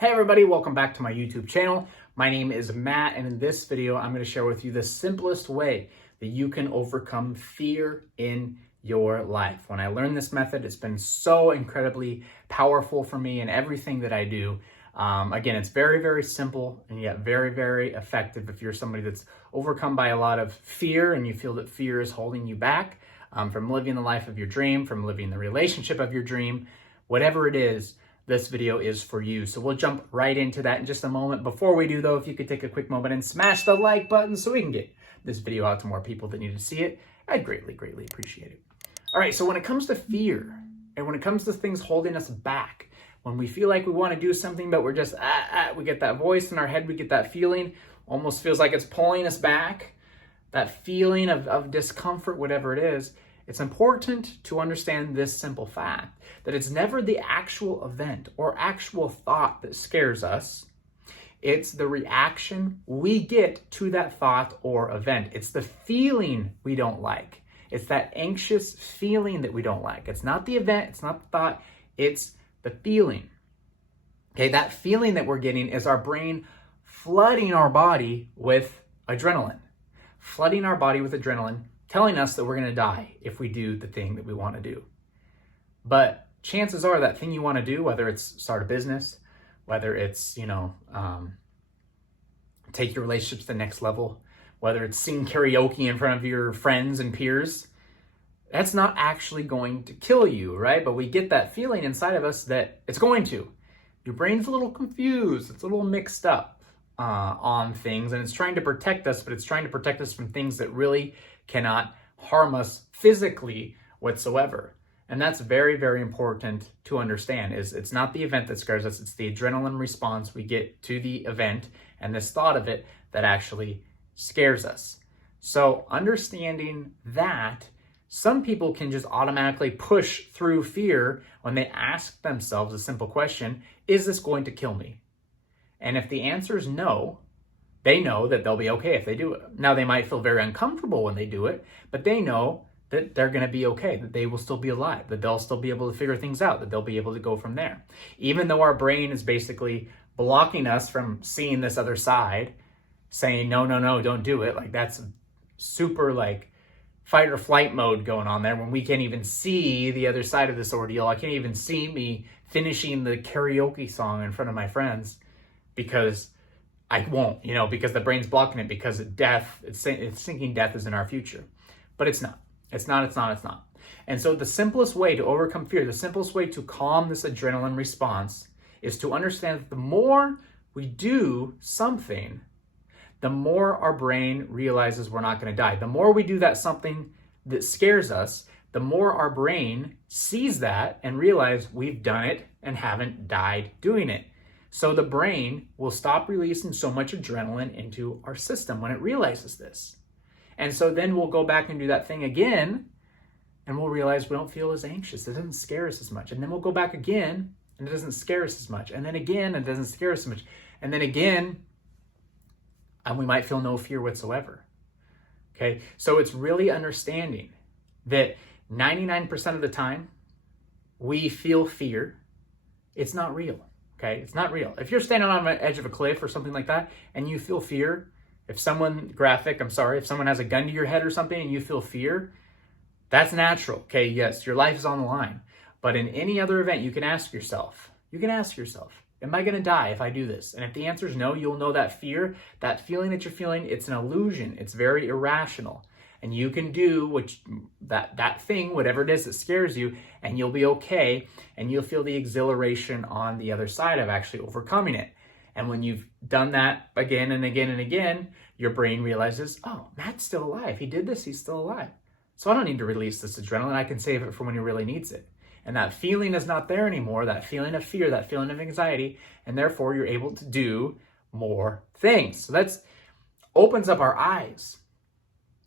Hey everybody, welcome back to my YouTube channel. My name is Matt, and in this video, I'm going to share with you the simplest way that you can overcome fear in your life. When I learned this method, it's been so incredibly powerful for me in everything that I do. Again, it's very, very simple and yet very, very effective if you're somebody that's overcome by a lot of fear and you feel that fear is holding you back from living the life of your dream, from living the relationship of your dream, whatever it is. This video is for you. So we'll jump right into that in just a moment. Before we do though, if you could take a quick moment and smash the like button so we can get this video out to more people that need to see it, I'd greatly, greatly appreciate it. All right, so when it comes to fear and when it comes to things holding us back, when we feel like we want to do something, but we're just, we get that voice in our head, we get that feeling, almost feels like it's pulling us back, that feeling of discomfort, whatever it is, it's important to understand this simple fact, that it's never the actual event or actual thought that scares us. It's the reaction we get to that thought or event. It's the feeling we don't like. It's that anxious feeling that we don't like. It's not the event, it's not the thought, it's the feeling. Okay, that feeling that we're getting is our brain flooding our body with adrenaline. Flooding our body with adrenaline, telling us that we're going to die if we do the thing that we want to do. But chances are that thing you want to do, whether it's start a business, whether it's, take your relationships to the next level, whether it's sing karaoke in front of your friends and peers, that's not actually going to kill you, right? But we get that feeling inside of us that it's going to. Your brain's a little confused. It's a little mixed up on things, and it's trying to protect us, but it's trying to protect us from things that really cannot harm us physically whatsoever. And that's very, very important to understand, is it's not the event that scares us, it's the adrenaline response we get to the event and this thought of it that actually scares us. So understanding that, some people can just automatically push through fear when they ask themselves a simple question, is this going to kill me? And if the answer is no, they know that they'll be okay if they do it. Now, they might feel very uncomfortable when they do it, but they know that they're going to be okay, that they will still be alive, that they'll still be able to figure things out, that they'll be able to go from there. Even though our brain is basically blocking us from seeing this other side, saying, no, no, no, don't do it. Like, that's super like fight or flight mode going on there when we can't even see the other side of this ordeal. I can't even see me finishing the karaoke song in front of my friends because I won't, because the brain's blocking it, because it's thinking death is in our future. But it's not. It's not. And so the simplest way to overcome fear, the simplest way to calm this adrenaline response is to understand that the more we do something, the more our brain realizes we're not going to die. The more we do that something that scares us, the more our brain sees that and realize we've done it and haven't died doing it. So the brain will stop releasing so much adrenaline into our system when it realizes this. And so then we'll go back and do that thing again, and we'll realize we don't feel as anxious. It doesn't scare us as much. And then we'll go back again, and it doesn't scare us as much. And then again, it doesn't scare us as much. And then again, and we might feel no fear whatsoever. Okay? So it's really understanding that 99% of the time we feel fear. It's not real. Okay, it's not real. If you're standing on the edge of a cliff or something like that and you feel fear, if someone has a gun to your head or something and you feel fear, that's natural. Okay, yes, your life is on the line. But in any other event, you can ask yourself, am I going to die if I do this? And if the answer is no, you'll know that fear, that feeling that you're feeling, it's an illusion. It's very irrational. And you can do that thing, whatever it is that scares you, and you'll be okay, and you'll feel the exhilaration on the other side of actually overcoming it. And when you've done that again and again and again, your brain realizes, oh, Matt's still alive. He did this, he's still alive. So I don't need to release this adrenaline. I can save it for when he really needs it. And that feeling is not there anymore, that feeling of fear, that feeling of anxiety, and therefore you're able to do more things. So that opens up our eyes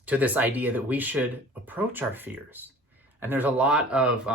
to this idea that we should approach our fears. And there's a lot of,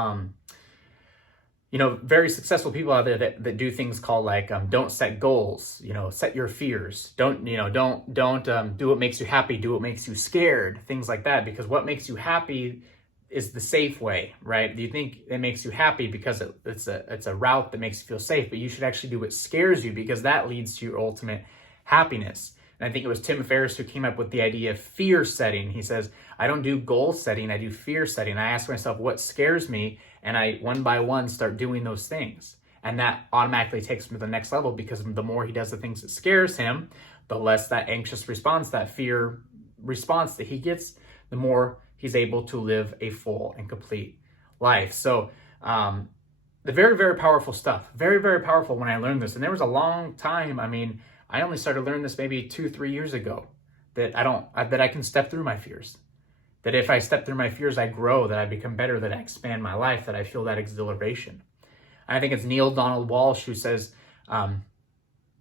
very successful people out there that do things called like, don't set goals, set your fears. Don't do what makes you happy, do what makes you scared, things like that. Because what makes you happy is the safe way, right? You think it makes you happy because it's a route that makes you feel safe, but you should actually do what scares you, because that leads to your ultimate happiness. And I think it was Tim Ferriss who came up with the idea of fear setting. He says, I don't do goal setting, I do fear setting. I ask myself what scares me, and I one by one start doing those things. And that automatically takes him to the next level, because the more he does the things that scares him, the less that anxious response, that fear response that he gets, the more he's able to live a full and complete life. So the very, very powerful stuff, very, very powerful when I learned this. And there was a long time, I only started learning this maybe 2-3 years ago, that I can step through my fears. That if I step through my fears, I grow, that I become better, that I expand my life, that I feel that exhilaration. I think it's Neil Donald Walsh who says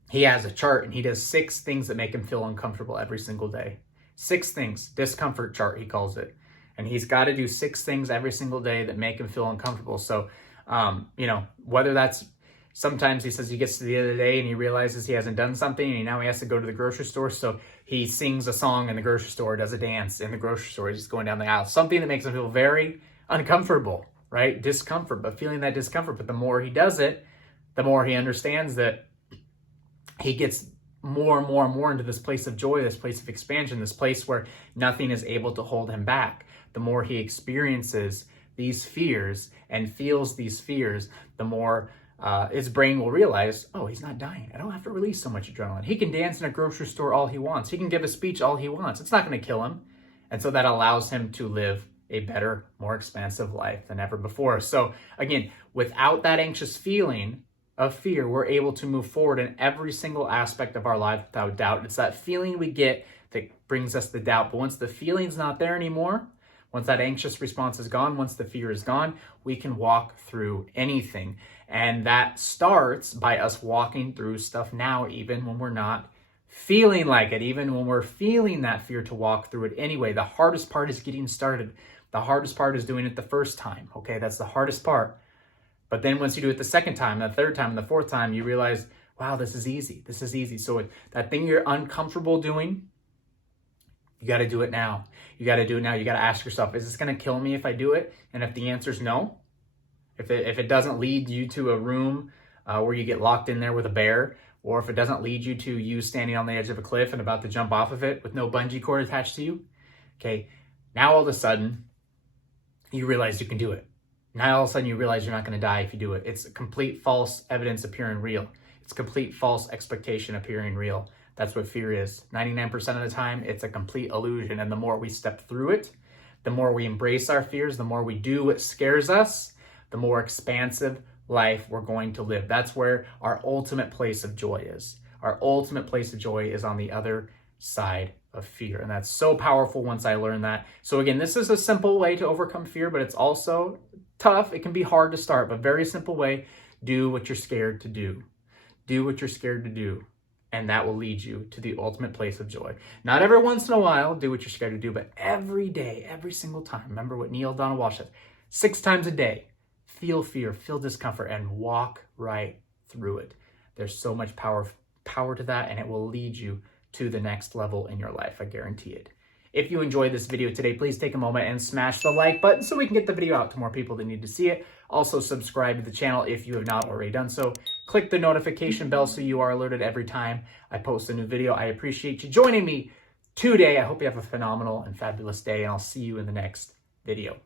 he has a chart and he does 6 things that make him feel uncomfortable every single day. 6 things, discomfort chart, he calls it. And he's got to do 6 things every single day that make him feel uncomfortable. So, whether that's, sometimes he says he gets to the end of the day and he realizes he hasn't done something and now he has to go to the grocery store. So he sings a song in the grocery store, does a dance in the grocery store, he's just going down the aisle. Something that makes him feel very uncomfortable, right? Discomfort, but feeling that discomfort. But the more he does it, the more he understands that he gets more and more and more into this place of joy, this place of expansion, this place where nothing is able to hold him back. The more he experiences these fears and feels these fears, the more his brain will realize, oh, he's not dying. I don't have to release so much adrenaline. He can dance in a grocery store all he wants. He can give a speech all he wants. It's not going to kill him. And so that allows him to live a better, more expansive life than ever before. So again, without that anxious feeling of fear, we're able to move forward in every single aspect of our life without doubt. It's that feeling we get that brings us the doubt. But once the feeling's not there anymore, once that anxious response is gone, once the fear is gone, we can walk through anything. And that starts by us walking through stuff now, even when we're not feeling like it, even when we're feeling that fear, to walk through it anyway. The hardest part is getting started. The hardest part is doing it the first time, okay? That's the hardest part. But then once you do it the second time, the third time, and the fourth time, you realize, wow, this is easy. This is easy. So that thing you're uncomfortable doing, you got to do it now. You got to do it now. You got to ask yourself, is this going to kill me if I do it? And if the answer is no, if it doesn't lead you to a room where you get locked in there with a bear, or if it doesn't lead you to you standing on the edge of a cliff and about to jump off of it with no bungee cord attached to you, okay, now all of a sudden you realize you can do it. Now all of a sudden you realize you're not going to die if you do it. It's complete false evidence appearing real. It's complete false expectation appearing real. That's what fear is. 99% of the time, it's a complete illusion. And the more we step through it, the more we embrace our fears, the more we do what scares us, the more expansive life we're going to live. That's where our ultimate place of joy is. Our ultimate place of joy is on the other side of fear. And that's so powerful once I learned that. So again, this is a simple way to overcome fear, but it's also tough. It can be hard to start, but very simple way. Do what you're scared to do. Do what you're scared to do. And that will lead you to the ultimate place of joy. Not every once in a while, do what you're scared to do, but every day, every single time. Remember what Neil Donald Walsh said, 6 times a day, feel fear, feel discomfort, and walk right through it. There's so much power to that, and it will lead you to the next level in your life. I guarantee it. If you enjoyed this video today, please take a moment and smash the like button so we can get the video out to more people that need to see it. Also, subscribe to the channel if you have not already done so. Click the notification bell so you are alerted every time I post a new video. I appreciate you joining me today. I hope you have a phenomenal and fabulous day, and I'll see you in the next video.